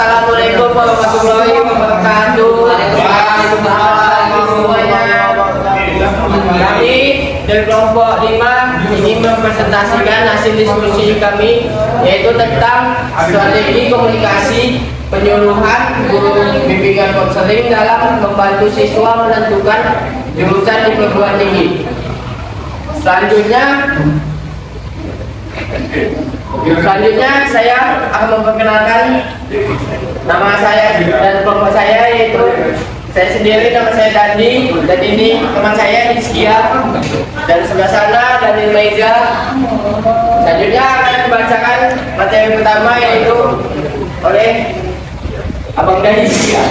Assalamualaikum warahmatullahi wabarakatuh. Waalaikumsalam semuanya. Kami dari kelompok 5 ingin mempresentasikan hasil diskusi kami, yaitu tentang strategi komunikasi penyuluhan guru bimbingan konseling dalam membantu siswa menentukan jurusan di perguruan tinggi. Selanjutnya saya akan memperkenalkan nama saya dan kelompok saya, yaitu saya sendiri, nama saya Dandi, dan ini teman saya Rizkia, dan sebelah sana dari meja. Selanjutnya akan dibacakan materi pertama, yaitu oleh Abang Dandi Rizkia.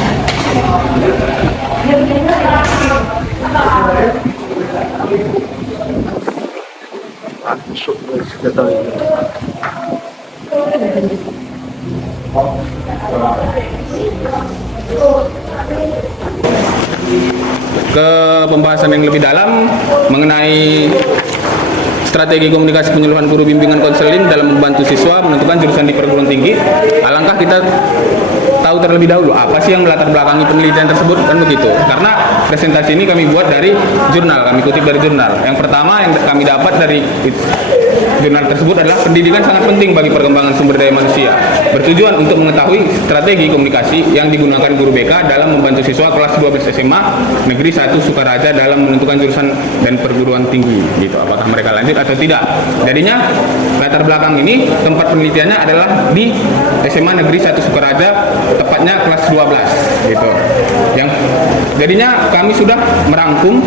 Ke pembahasan yang lebih dalam mengenai strategi komunikasi penyuluhan guru bimbingan konseling dalam membantu siswa menentukan jurusan di perguruan tinggi. Alangkah kita tahu terlebih dahulu apa sih yang melatar belakangi penelitian tersebut, kan begitu. Karena presentasi ini kami buat dari jurnal, kami kutip dari jurnal. Yang pertama yang kami dapat dari jurnal tersebut adalah pendidikan sangat penting bagi perkembangan sumber daya manusia, bertujuan untuk mengetahui strategi komunikasi yang digunakan guru BK dalam membantu siswa kelas 12 SMA Negeri 1 Sukaraja dalam menentukan jurusan dan perguruan tinggi, gitu. Apakah mereka lanjut atau tidak. Jadinya latar belakang ini tempat penelitiannya adalah di SMA Negeri 1 Sukaraja, tepatnya kelas 12, gitu. Jadinya kami sudah merangkum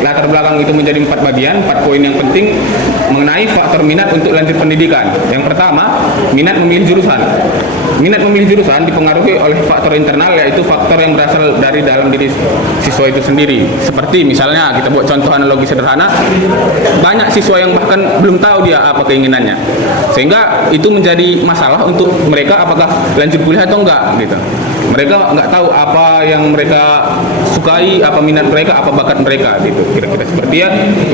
latar belakang itu menjadi 4 bagian, 4 poin yang penting mengenai faktor minat untuk lanjut pendidikan. Yang pertama, minat memilih jurusan. Minat memilih jurusan dipengaruhi oleh faktor internal, yaitu faktor yang berasal dari dalam diri siswa itu sendiri. Seperti misalnya kita buat contoh analogi sederhana, banyak siswa yang bahkan belum tahu dia apa keinginannya, sehingga itu menjadi masalah untuk mereka apakah lanjut kuliah atau enggak, gitu. Mereka nggak tahu apa yang mereka sukai, apa minat mereka, apa bakat mereka, gitu. Kira-kira seperti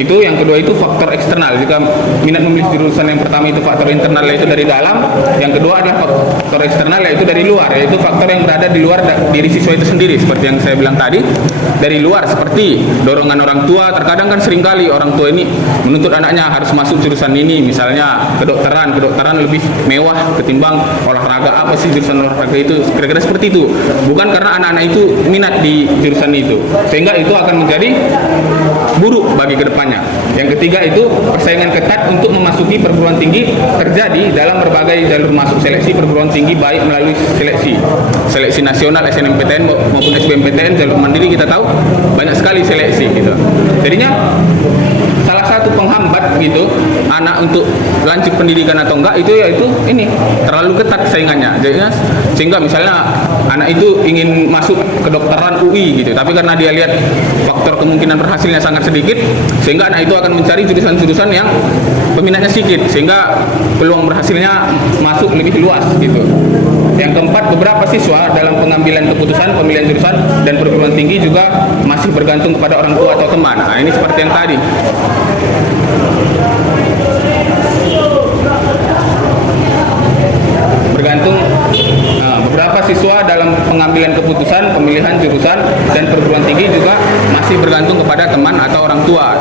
itu. Yang kedua itu faktor eksternal. Jika minat memilih jurusan yang pertama itu faktor internal, yaitu dari dalam. Yang kedua adalah faktor eksternal, yaitu dari luar, yaitu faktor yang berada di luar diri siswa itu sendiri. Seperti yang saya bilang tadi, dari luar seperti dorongan orang tua. Terkadang kan seringkali orang tua ini menuntut anaknya harus masuk jurusan ini, misalnya kedokteran lebih mewah ketimbang olahraga. Apa sih jurusan olahraga itu? Kira-kira seperti itu. Bukan karena anak-anak itu minat di jurusan itu, sehingga itu akan menjadi buruk bagi kedepannya. Yang ketiga itu persaingan ketat untuk memasuki perguruan tinggi terjadi dalam berbagai jalur masuk seleksi perguruan tinggi, baik melalui seleksi nasional SNMPTN maupun SBMPTN, jalur mandiri kita tahu banyak sekali seleksi, gitu. Jadinya salah satu penghambat gitu anak untuk lanjut pendidikan atau enggak itu yaitu ini terlalu ketat saingannya. Jadinya sehingga misalnya anak itu ingin masuk kedokteran UI gitu, tapi karena dia lihat faktor kemungkinan berhasilnya sangat sedikit, sehingga anak itu akan mencari jurusan-jurusan yang peminatnya sedikit, sehingga peluang berhasilnya masuk lebih luas, gitu. Yang keempat, beberapa siswa dalam pengambilan keputusan pemilihan jurusan dan perguruan tinggi juga masih bergantung kepada orang tua atau teman. Nah, ini seperti yang tadi. Beberapa siswa dalam pengambilan keputusan pemilihan jurusan dan perguruan tinggi juga masih bergantung kepada teman atau orang tua.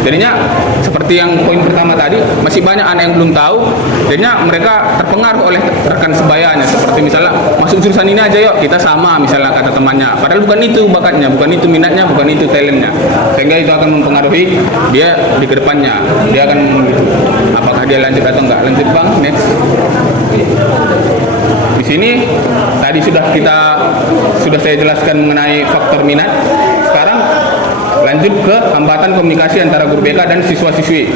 Jadinya seperti yang poin pertama tadi, masih banyak anak yang belum tahu, jadinya mereka terpengaruh oleh rekan sebayanya. Seperti misalnya masuk jurusan ini aja yuk, kita sama misalnya kata temannya. Padahal bukan itu bakatnya, bukan itu minatnya, bukan itu talentnya. Sehingga itu akan mempengaruhi dia di kedepannya. Dia akan apakah dia lanjut atau enggak. Lanjut Bang, next. Di sini tadi sudah saya jelaskan mengenai faktor minat. Sekarang lanjut ke hambatan komunikasi antara guru BK dan siswa-siswi.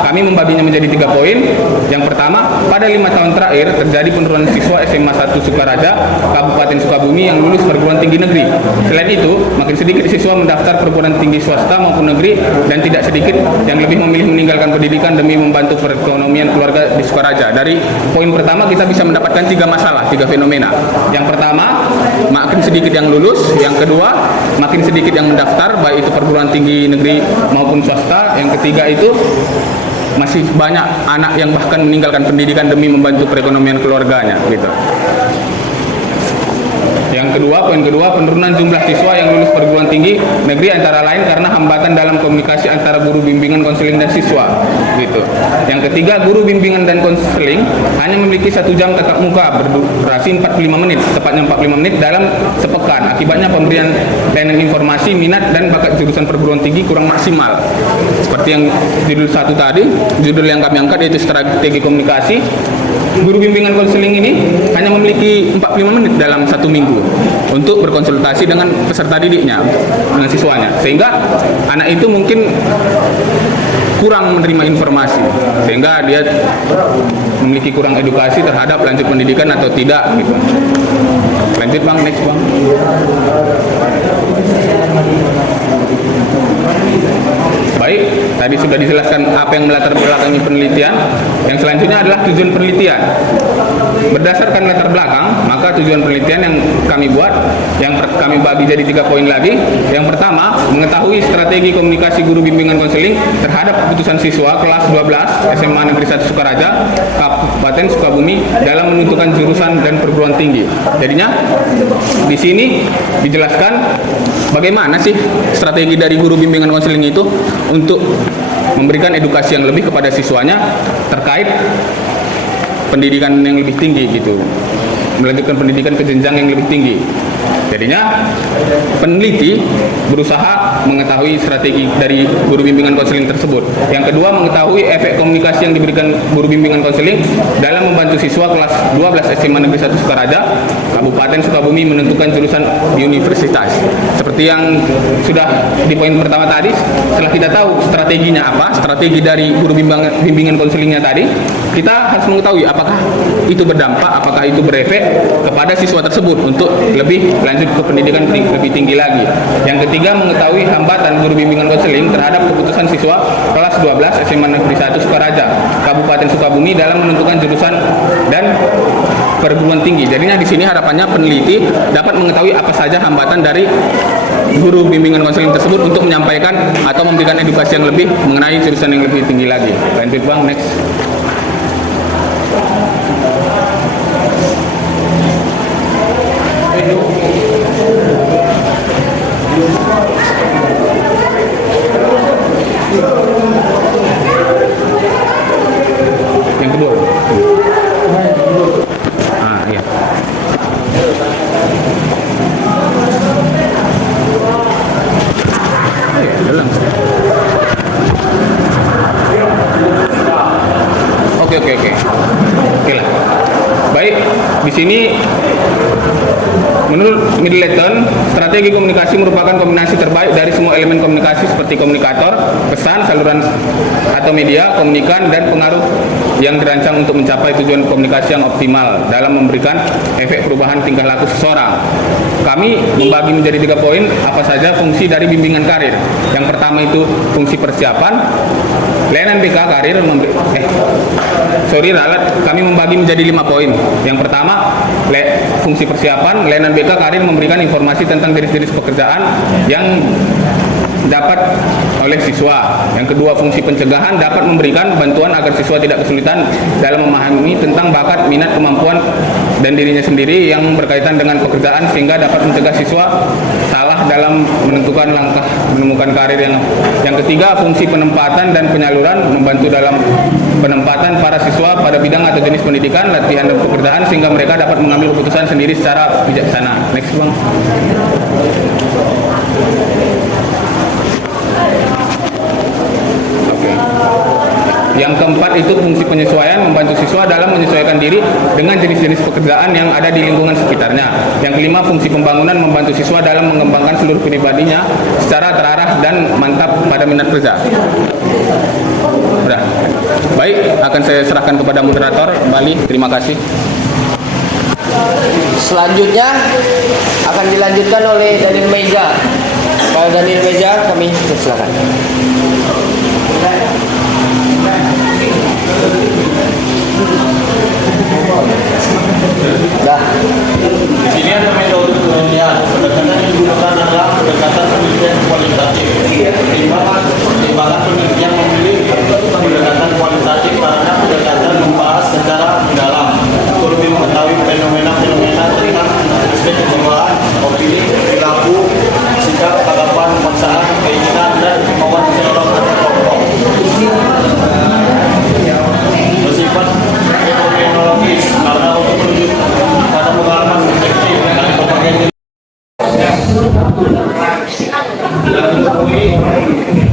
Kami membaginya menjadi 3 poin. Yang pertama, pada 5 tahun terakhir terjadi penurunan siswa SMA 1 Sukaraja, Kabupaten Sukabumi yang lulus perguruan tinggi negeri. Selain itu, makin sedikit siswa mendaftar perguruan tinggi swasta maupun negeri, dan tidak sedikit yang lebih memilih meninggalkan pendidikan demi membantu perekonomian keluarga di Sukaraja. Dari poin pertama kita bisa mendapatkan 3 masalah, 3 fenomena. Yang pertama, makin sedikit yang lulus. Yang kedua, makin sedikit yang mendaftar, baik itu perguruan tinggi negeri maupun swasta. Yang ketiga itu masih banyak anak yang bahkan meninggalkan pendidikan demi membantu perekonomian keluarganya, gitu. Yang kedua, poin kedua, penurunan jumlah siswa yang lulus perguruan tinggi negeri antara lain karena hambatan dalam komunikasi antara guru bimbingan konseling dan siswa. Gitu. Yang ketiga, guru bimbingan dan konseling hanya memiliki 1 jam tatap muka berdurasi 45 menit, tepatnya 45 menit dalam sepekan. Akibatnya pemberian layanan informasi, minat dan bakat jurusan perguruan tinggi kurang maksimal. Seperti yang judul 1 tadi, judul yang kami angkat yaitu strategi komunikasi. Guru bimbingan konseling ini hanya memiliki 45 menit dalam 1 minggu untuk berkonsultasi dengan peserta didiknya, dengan siswanya, sehingga anak itu mungkin kurang menerima informasi, sehingga dia memiliki kurang edukasi terhadap lanjut pendidikan atau tidak gitu. Lanjut Bang, next Bang. Baik, tadi sudah dijelaskan apa yang melatar belakangi penelitian. Yang selanjutnya adalah tujuan penelitian. Berdasarkan latar belakang, maka tujuan penelitian yang kami buat, yang kami bagi jadi 3 poin lagi. Yang pertama, mengetahui strategi komunikasi guru bimbingan konseling terhadap keputusan siswa kelas 12 SMA Negeri 1 Sukaraja, Kabupaten Sukabumi dalam menentukan jurusan dan perguruan tinggi. Jadinya di sini dijelaskan bagaimana sih strategi dari guru bimbingan konseling itu untuk memberikan edukasi yang lebih kepada siswanya terkait pendidikan yang lebih tinggi gitu, melanjutkan pendidikan ke jenjang yang lebih tinggi. Jadinya peneliti berusaha mengetahui strategi dari guru bimbingan konseling tersebut. Yang kedua, mengetahui efek komunikasi yang diberikan guru bimbingan konseling dalam membantu siswa kelas 12 SMA Negeri 1 Sukaraja, Kabupaten Sukabumi menentukan jurusan di universitas. Seperti yang sudah di poin pertama tadi, setelah kita tahu strateginya apa, strategi dari guru bimbingan konselingnya tadi, kita harus mengetahui apakah itu berdampak, apakah itu berefek kepada siswa tersebut untuk lebih lanjut ke pendidikan lebih tinggi lagi. Yang ketiga, mengetahui hambatan guru bimbingan konseling terhadap keputusan siswa kelas 12 SMA Negeri 1 Sukaraja, Kabupaten Sukabumi dalam menentukan jurusan dan perguruan tinggi. Jadinya di sini harapannya peneliti dapat mengetahui apa saja hambatan dari guru bimbingan konseling tersebut untuk menyampaikan atau memberikan edukasi yang lebih mengenai jurusan yang lebih tinggi lagi. Lanjut Bang, next. Yang kedua. Iya. Oke lah. Baik, di sini menurut Middleton, strategi komunikasi merupakan kombinasi terbaik dari semua elemen komunikasi seperti komunikator, pesan, saluran atau media, komunikan, dan pengaruh yang dirancang untuk mencapai tujuan komunikasi yang optimal dalam memberikan efek perubahan tingkah laku seseorang. Kami membagi menjadi 3 poin apa saja fungsi dari bimbingan karir. Yang pertama itu fungsi persiapan. Layanan BK karir kami membagi menjadi 5 poin. Yang pertama, fungsi persiapan. Layanan BK karir memberikan informasi tentang jenis-jenis pekerjaan yang dapat oleh siswa. Yang kedua, fungsi pencegahan dapat memberikan bantuan agar siswa tidak kesulitan dalam memahami tentang bakat, minat, kemampuan dan dirinya sendiri yang berkaitan dengan pekerjaan sehingga dapat mencegah siswa salah dalam menentukan langkah menemukan karir yang ketiga, fungsi penempatan dan penyaluran membantu dalam penempatan para siswa pada bidang atau jenis pendidikan, latihan dan pekerjaan sehingga mereka dapat mengambil keputusan sendiri secara bijaksana. Next Bang. Yang keempat itu fungsi penyesuaian, membantu siswa dalam menyesuaikan diri dengan jenis-jenis pekerjaan yang ada di lingkungan sekitarnya. Yang kelima, fungsi pembangunan, membantu siswa dalam mengembangkan seluruh pribadinya secara terarah dan mantap pada minat kerja. Udah. Baik, akan saya serahkan kepada moderator kembali. Terima kasih. Selanjutnya akan dilanjutkan oleh Daniel Meja. Kalau Daniel Meja, kami silakan. Dah. Di sini ada metode penelitian. Pendekatan yang digunakan adalah pendekatan penelitian kualitatif. Pertimbangan penelitian memilih pendekatan kualitatif karena pendekatan membahas secara mendalam untuk lebih mengetahui fenomena-fenomena tentang aspek kejiwaan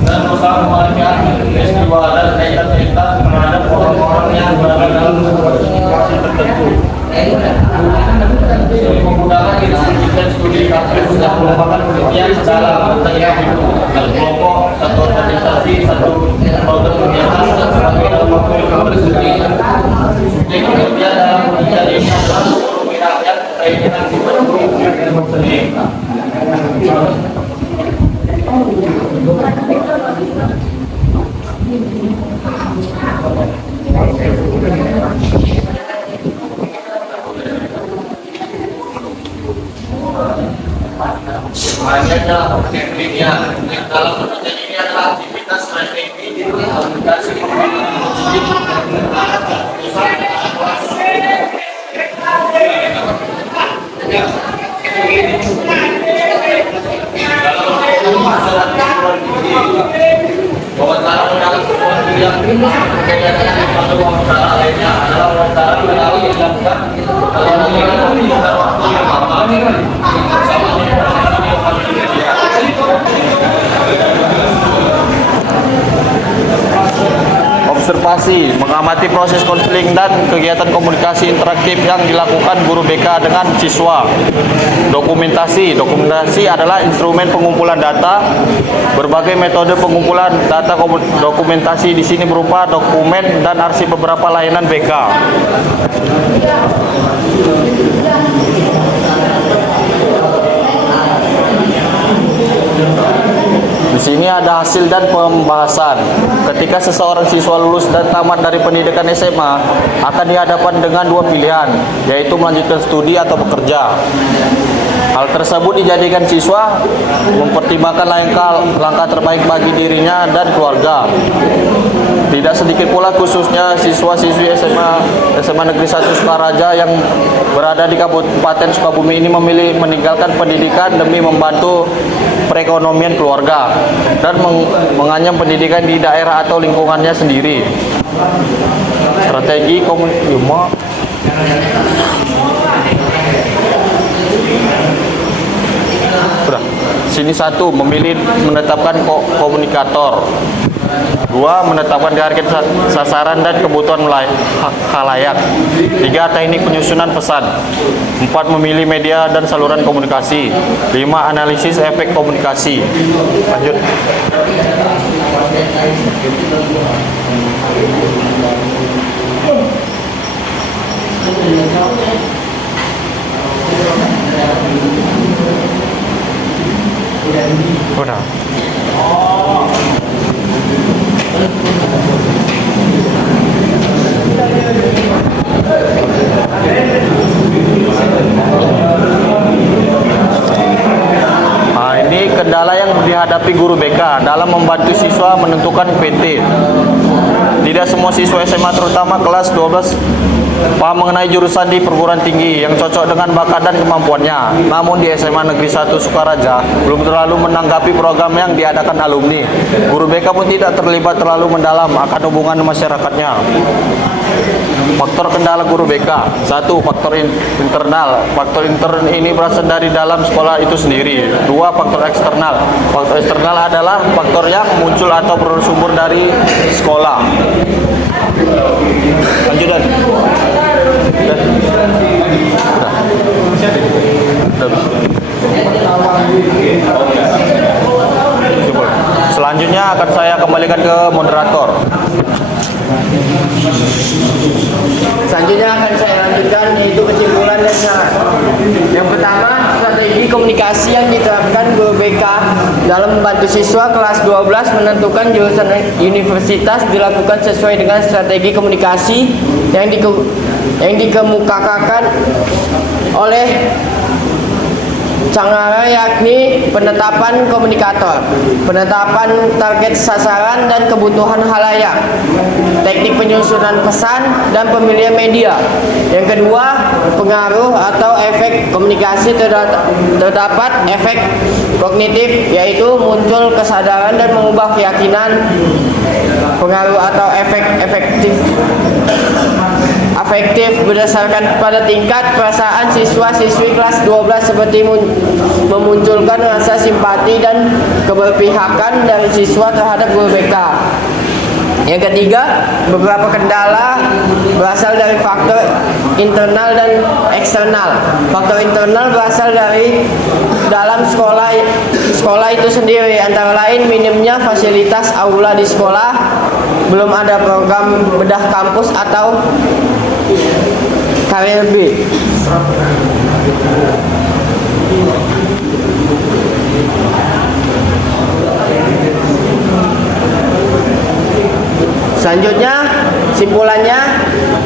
dan berusaha mengalihkan peristiwa dan kaitan-kaitan terhadap orang-orang yang berada dalam komunikasi tertentu. Menggunakan instrumen studi kasus yang merupakan penelitian dalam material itu dan kelompok, satu organisasi, satu program kegiatan dan sebagainya dalam waktu yang berstudi. Subjek penelitian dalam penelitian ini adalah ekonomi rakyat terkait dengan ilmu seni. Selanjutnya tekniknya dalam penelitian ini adalah aktivitas strategi komunikasi wawancara mendalam sesuatu yang berbeda pada wawancara lainnya adalah wawancara melalui dilakukan dalam menggunakan waktu yang lama bersama observasi, mengamati proses konseling dan kegiatan komunikasi interaktif yang dilakukan guru BK dengan siswa. Dokumentasi adalah instrumen pengumpulan data. Berbagai metode pengumpulan data dokumentasi di sini berupa dokumen dan arsip beberapa layanan BK. Di sini ada hasil dan pembahasan. Ketika seseorang siswa lulus dan tamat dari pendidikan SMA, akan dihadapkan dengan dua pilihan, yaitu melanjutkan studi atau bekerja. Hal tersebut dijadikan siswa mempertimbangkan langkah terbaik bagi dirinya dan keluarga. Tidak sedikit pula khususnya siswa-siswi SMA Negeri 1 Sukaraja yang berada di Kabupaten Sukabumi ini memilih meninggalkan pendidikan demi membantu perekonomian keluarga dan menganyam pendidikan di daerah atau lingkungannya sendiri. Strategi komunikasi. Sini satu, memilih menetapkan komunikator. Dua, menetapkan target sasaran dan kebutuhan khalayak. Tiga, teknik penyusunan pesan. Empat, memilih media dan saluran komunikasi. Lima, analisis efek komunikasi. Lanjut. Udah. Nah, ini kendala yang dihadapi guru BK dalam membantu siswa menentukan PT. Tidak semua siswa SMA terutama kelas 12 paham mengenai jurusan di perguruan tinggi yang cocok dengan bakat dan kemampuannya. Namun di SMA Negeri 1 Sukaraja belum terlalu menanggapi program yang diadakan alumni. Guru BK pun tidak terlibat terlalu mendalam akan hubungan masyarakatnya. Faktor kendala guru BK. 1. Faktor internal. Faktor intern ini berasal dari dalam sekolah itu sendiri. 2. Faktor eksternal. Faktor eksternal adalah faktor yang muncul atau bersumber dari sekolah. Lanjut dan. Selanjutnya akan saya kembalikan ke moderator. Selanjutnya akan saya lanjutkan yaitu kesimpulan dan saran. Yang pertama, strategi komunikasi yang diterapkan guru BK dalam membantu siswa kelas 12 menentukan jurusan universitas dilakukan sesuai dengan strategi komunikasi yang dikemukakan oleh Cangara, yakni penetapan komunikator, penetapan target sasaran dan kebutuhan khalayak, teknik penyusunan pesan, dan pemilihan media. Yang kedua, pengaruh atau efek komunikasi terdapat efek kognitif, yaitu muncul kesadaran dan mengubah keyakinan pengaruh atau afektif berdasarkan pada tingkat perasaan siswa-siswi kelas 12 seperti memunculkan rasa simpati dan keberpihakan dari siswa terhadap guru BK. Yang ketiga, beberapa kendala berasal dari faktor internal dan eksternal. Faktor internal berasal dari dalam sekolah itu sendiri, antara lain minimnya fasilitas aula di sekolah, belum ada program bedah kampus atau karir B. Selanjutnya, simpulannya,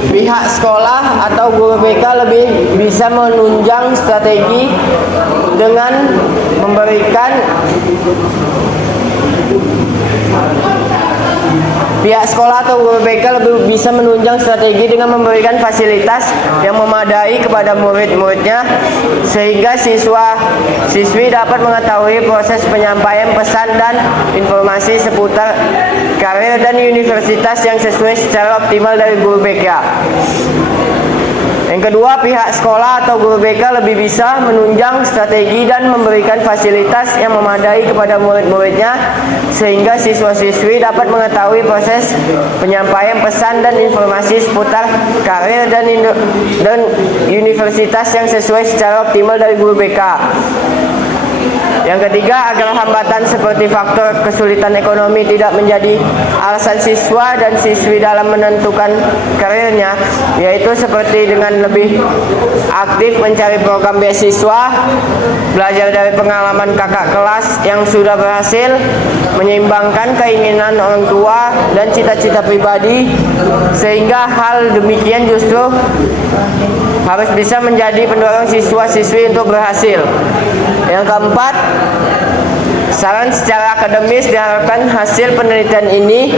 pihak sekolah atau guru BK lebih bisa menunjang strategi dengan memberikan fasilitas yang memadai kepada murid-muridnya sehingga siswa-siswi dapat mengetahui proses penyampaian pesan dan informasi seputar karir dan universitas yang sesuai secara optimal dari guru BK. Yang kedua, pihak sekolah atau guru BK lebih bisa menunjang strategi dan memberikan fasilitas yang memadai kepada murid-muridnya sehingga siswa-siswi dapat mengetahui proses penyampaian pesan dan informasi seputar karir dan universitas yang sesuai secara optimal dari guru BK. Yang ketiga, agar hambatan seperti faktor kesulitan ekonomi tidak menjadi alasan siswa dan siswi dalam menentukan karirnya, yaitu seperti dengan lebih aktif mencari program beasiswa, belajar dari pengalaman kakak kelas yang sudah berhasil, menyeimbangkan keinginan orang tua dan cita-cita pribadi, sehingga hal demikian justru harus bisa menjadi pendorong siswa-siswi untuk berhasil. Yang keempat, saran secara akademis diharapkan hasil penelitian ini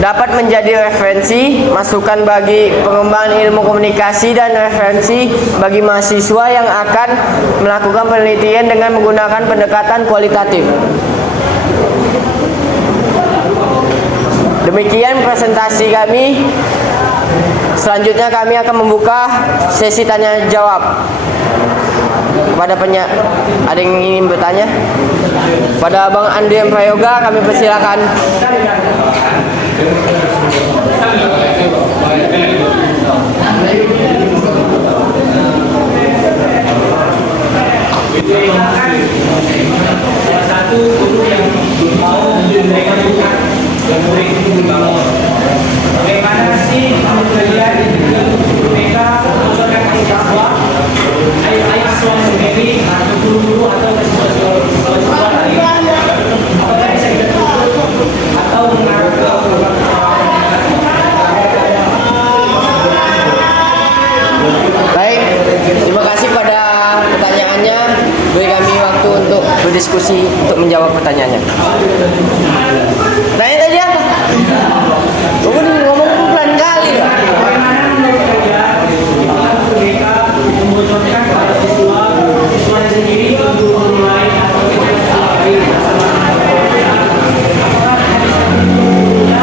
dapat menjadi referensi, masukan bagi pengembangan ilmu komunikasi dan referensi bagi mahasiswa yang akan melakukan penelitian dengan menggunakan pendekatan kualitatif. Demikian presentasi kami. Selanjutnya kami akan membuka sesi tanya jawab. Ada yang ingin bertanya? Pada Bang Andrian Prayoga kami persilakan. Salah satu guru yang mau memberikan yang murid itu dibangun. Bagaimana sih kalian guru BK mengajarkan siswa, siswa sendiri atau guru atau siswa tadi? Apakah bisa kita tutup atau mengarah ke program? Baik, terima kasih pada pertanyaannya. Beri kami waktu untuk berdiskusi untuk menjawab pertanyaannya. Tanya tadi apa? Kamu ngomong pelan kali ya. Bagaimana menurut kalian guru BK membocorkan kepada siswa sendiri ke guru lain atau siswa lain? Apakah harus gurunya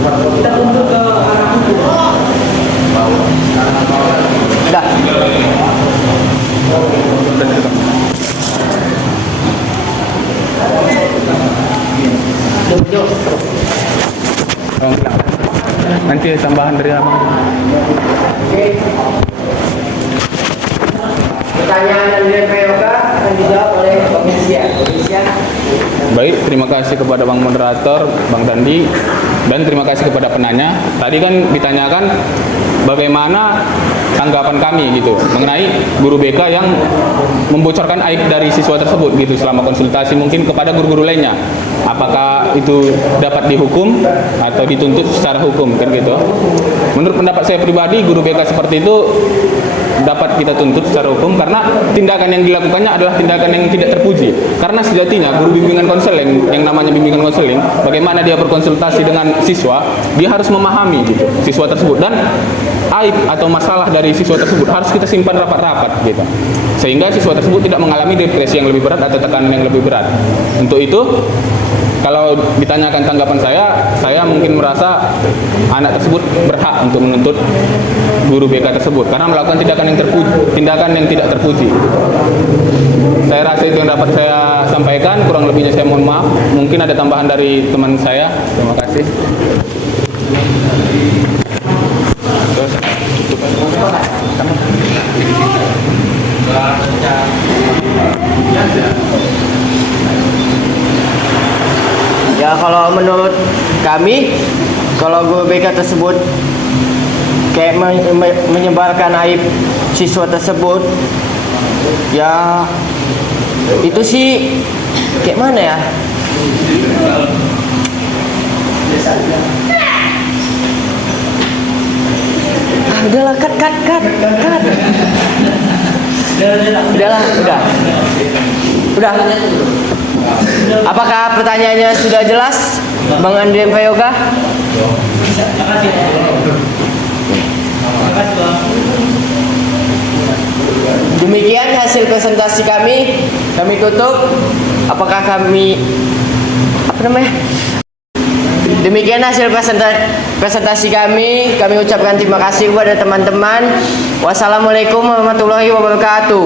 atau kita untuk ke arah hukum? Dah. Nanti tambahan dari abang. Pertanyaan Andrian Prayoga akan dijawab oleh Komisia. Baik, terima kasih kepada Bang Moderator, Bang Dandi, dan terima kasih kepada penanya. Tadi kan ditanyakan bagaimana tanggapan kami gitu mengenai guru BK yang membocorkan aib dari siswa tersebut gitu selama konsultasi mungkin kepada guru-guru lainnya. Apakah itu dapat dihukum atau dituntut secara hukum kan gitu. Menurut pendapat saya pribadi, guru BK seperti itu dapat kita tuntut secara hukum karena tindakan yang dilakukannya adalah tindakan yang tidak terpuji. Karena sejatinya guru bimbingan konseling yang namanya bimbingan konseling, bagaimana dia berkonsultasi dengan siswa, dia harus memahami gitu siswa tersebut, dan aib atau masalah dari siswa tersebut harus kita simpan rapat-rapat gitu. Sehingga siswa tersebut tidak mengalami depresi yang lebih berat atau tekanan yang lebih berat. Untuk itu kalau ditanyakan tanggapan saya mungkin merasa anak tersebut berhak untuk menuntut guru BK tersebut karena melakukan tindakan yang tidak terpuji. Saya rasa itu yang dapat saya sampaikan, kurang lebihnya saya mohon maaf. Mungkin ada tambahan dari teman saya. Terima kasih. Ya kalau menurut kami, kalau guru BK tersebut kayak menyebarkan aib siswa tersebut, ya itu sih kayak mana ya? Udahlah, cut. Udah. Apakah pertanyaannya sudah jelas, Bang Andri Prayoga? Demikian hasil presentasi kami tutup. Demikian hasil presentasi kami ucapkan terima kasih kepada teman-teman. Wassalamualaikum warahmatullahi wabarakatuh.